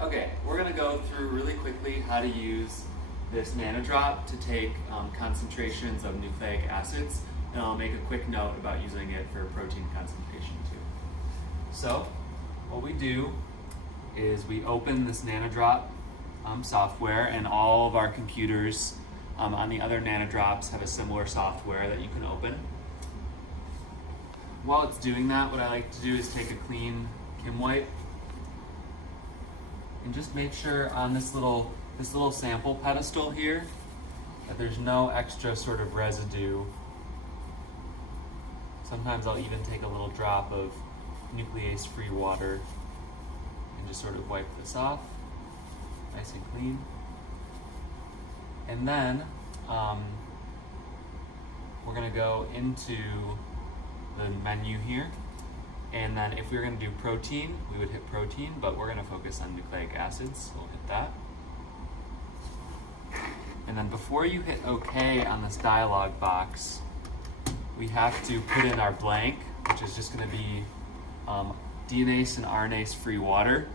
Okay, we're going to go through really quickly how to use this Nanodrop to take concentrations of nucleic acids, and I'll make a quick note about using it for protein concentration too. So, what we do is we open this Nanodrop software, and all of our computers on the other Nanodrops have a similar software that you can open. While it's doing that, what I like to do is take a clean Kim wipe and just make sure on this little sample pedestal here that there's no extra sort of residue. Sometimes I'll even take a little drop of nuclease-free water and just sort of wipe this off, nice and clean. And then we're going to go into the menu here, and then if we were going to do protein, we would hit protein, but we're going to focus on nucleic acids, so we'll hit that. And then before you hit OK on this dialog box, we have to put in our blank, which is just going to be DNase and RNase free water.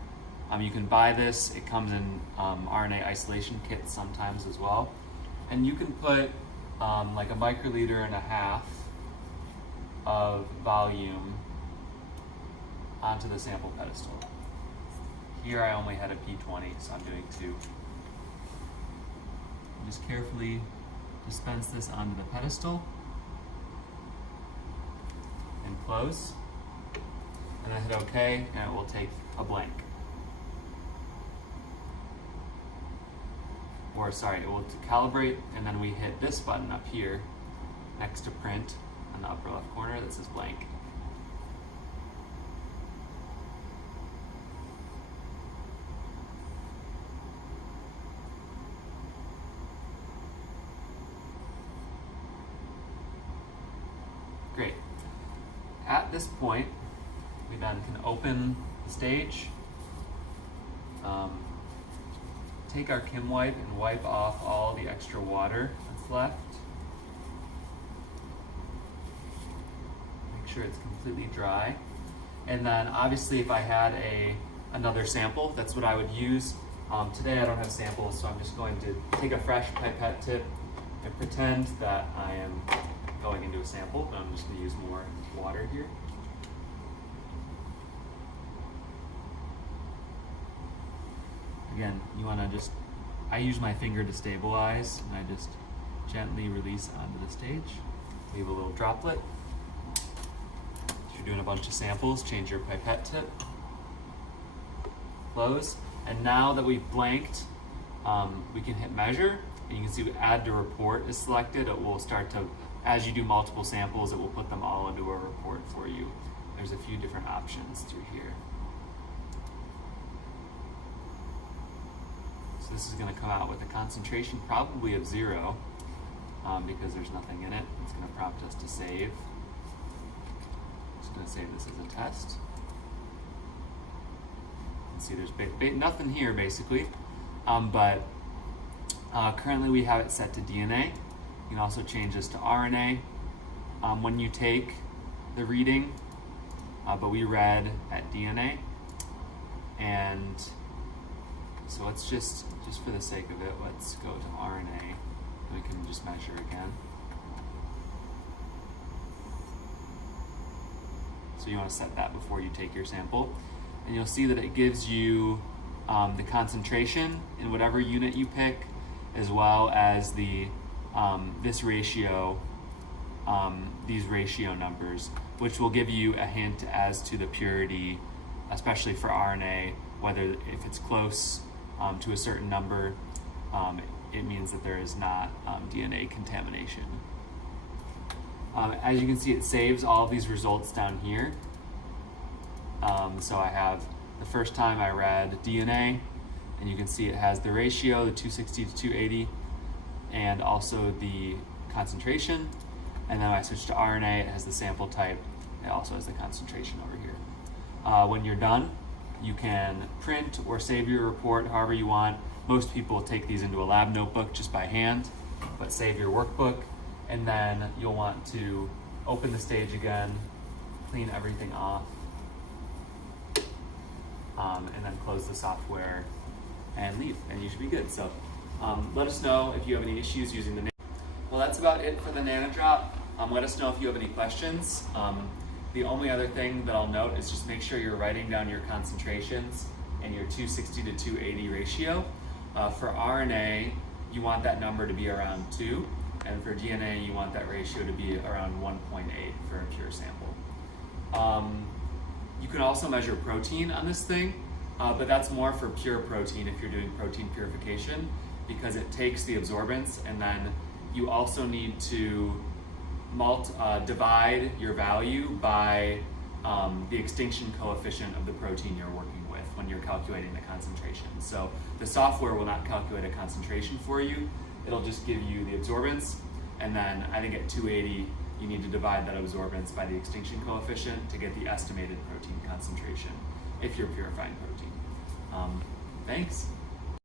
You can buy this. It comes in RNA isolation kits sometimes as well. And you can put like a microliter and a half of volume onto the sample pedestal. Here I only had a P20, so I'm doing 2. Just carefully dispense this onto the pedestal and close. And then hit OK, and it will take a blank. Or sorry, it will calibrate, and then we hit this button up here next to print in the upper left corner that says blank. Great. At this point, we then can open the stage, take our Kim wipe and wipe off all the extra water that's left. Make sure it's completely dry. And then obviously if I had another sample, that's what I would use. Today I don't have samples, so I'm just going to take a fresh pipette tip and pretend that I am going into a sample, but I'm just going to use more water here. Again, you want to I use my finger to stabilize, and I just gently release onto the stage. Leave a little droplet. If you're doing a bunch of samples, change your pipette tip. Close. And now that we've blanked, we can hit measure, and you can see add to report is selected. It will start to, as you do multiple samples, it will put them all into a report for you. There's a few different options through here. So this is going to come out with a concentration probably of 0 because there's nothing in it. It's going to prompt us to save. Just going to save this as a test. You can see there's nothing here basically, but currently we have it set to DNA. You can also change this to RNA when you take the reading, but we read at DNA. And so let's just for the sake of it, let's go to RNA, and we can just measure again. So you want to set that before you take your sample. And you'll see that it gives you the concentration in whatever unit you pick, as well as the this ratio, these ratio numbers, which will give you a hint as to the purity, especially for RNA, whether if it's close to a certain number, it means that there is not DNA contamination. As you can see, it saves all of these results down here. So I have the first time I read DNA, and you can see it has the ratio, the 260 to 280, and also the concentration. And then when I switch to RNA, it has the sample type. It also has the concentration over here. When you're done, you can print or save your report however you want. Most people take these into a lab notebook just by hand, but save your workbook, and then you'll want to open the stage again, clean everything off, and then close the software and leave, and you should be good. So let us know if you have any issues using the Well, that's about it for the Nanodrop. Let us know if you have any questions. The only other thing that I'll note is just make sure you're writing down your concentrations and your 260 to 280 ratio. For RNA, you want that number to be around 2, and for DNA, you want that ratio to be around 1.8 for a pure sample. You can also measure protein on this thing, but that's more for pure protein if you're doing protein purification, because it takes the absorbance, and then you also need to divide your value by the extinction coefficient of the protein you're working with when you're calculating the concentration. So the software will not calculate a concentration for you, it'll just give you the absorbance, and then I think at 280 you need to divide that absorbance by the extinction coefficient to get the estimated protein concentration if you're purifying protein. Thanks.